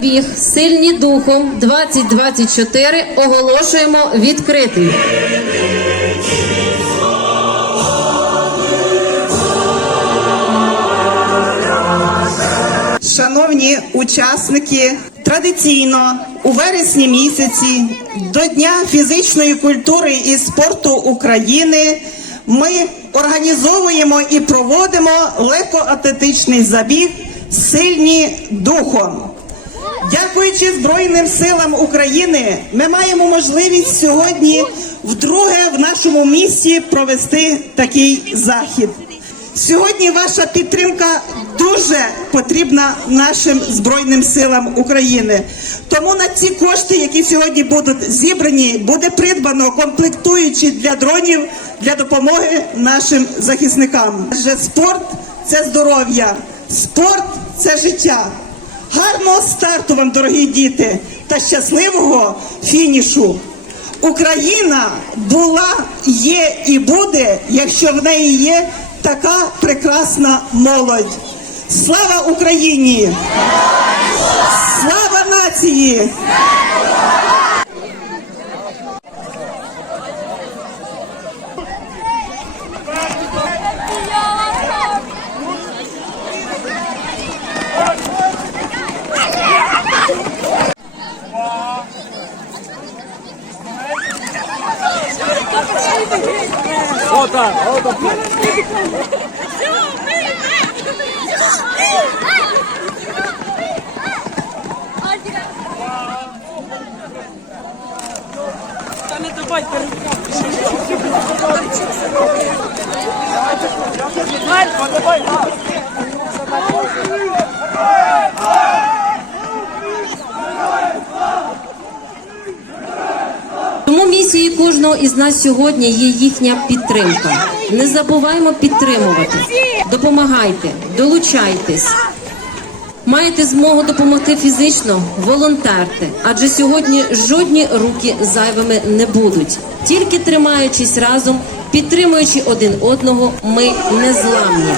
Біг сильні духом 2024 оголошуємо відкритий. Шановні учасники, традиційно у вересні місяці до Дня фізичної культури і спорту України ми організовуємо і проводимо легкоатлетичний забіг Сильні духом. Дякуючи Збройним силам України, ми маємо можливість сьогодні вдруге в нашому місті провести такий захід. Сьогодні ваша підтримка дуже потрібна нашим збройним силам України. Тому на ці кошти, які сьогодні будуть зібрані, буде придбано комплектуючі для дронів для допомоги нашим захисникам. Адже спорт це здоров'я, спорт це життя. Гарного старту вам, дорогі діти, та щасливого фінішу. Україна була, є і буде, якщо в неї є така прекрасна молодь. Слава Україні! Слава нації! Тому місією кожного із нас сьогодні є їхня підтримка. Не забуваймо підтримувати, допомагайте, долучайтесь. Маєте змогу допомогти фізично, волонтерте, адже сьогодні жодні руки зайвими не будуть. Тільки тримаючись разом, підтримуючи один одного, ми незламні.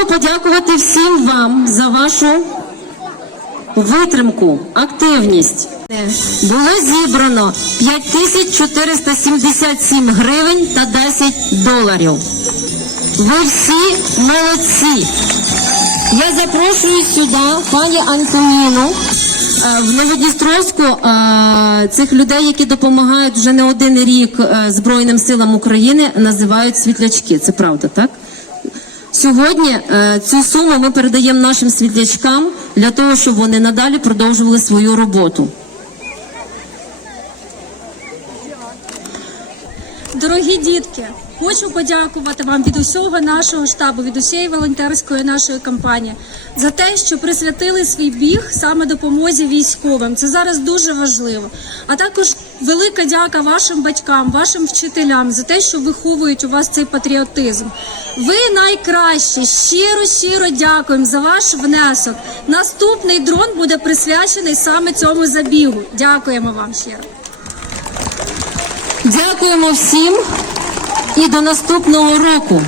Хотілося подякувати всім вам за вашу витримку, активність. Було зібрано 5477 гривень та 10 доларів. Ви всі молодці. Я запрошую сюди пані Антоніну е, в Новодністровську е, цих людей, які допомагають вже не один рік е, Збройним силам України, називають світлячки. Це правда, так? Сьогодні е, цю суму ми передаємо нашим світлячкам для того, щоб вони надалі продовжували свою роботу. Дорогі дітки, хочу подякувати вам від усього нашого штабу, від усієї волонтерської нашої кампанії за те, що присвятили свій біг саме допомозі військовим. Це зараз дуже важливо. А також велика дяка вашим батькам, вашим вчителям за те, що виховують у вас цей патріотизм. Ви найкращі. Щиро, щиро дякуємо за ваш внесок. Наступний дрон буде присвячений саме цьому забігу. Дякуємо вам щиро. Дякуємо всім і до наступного року.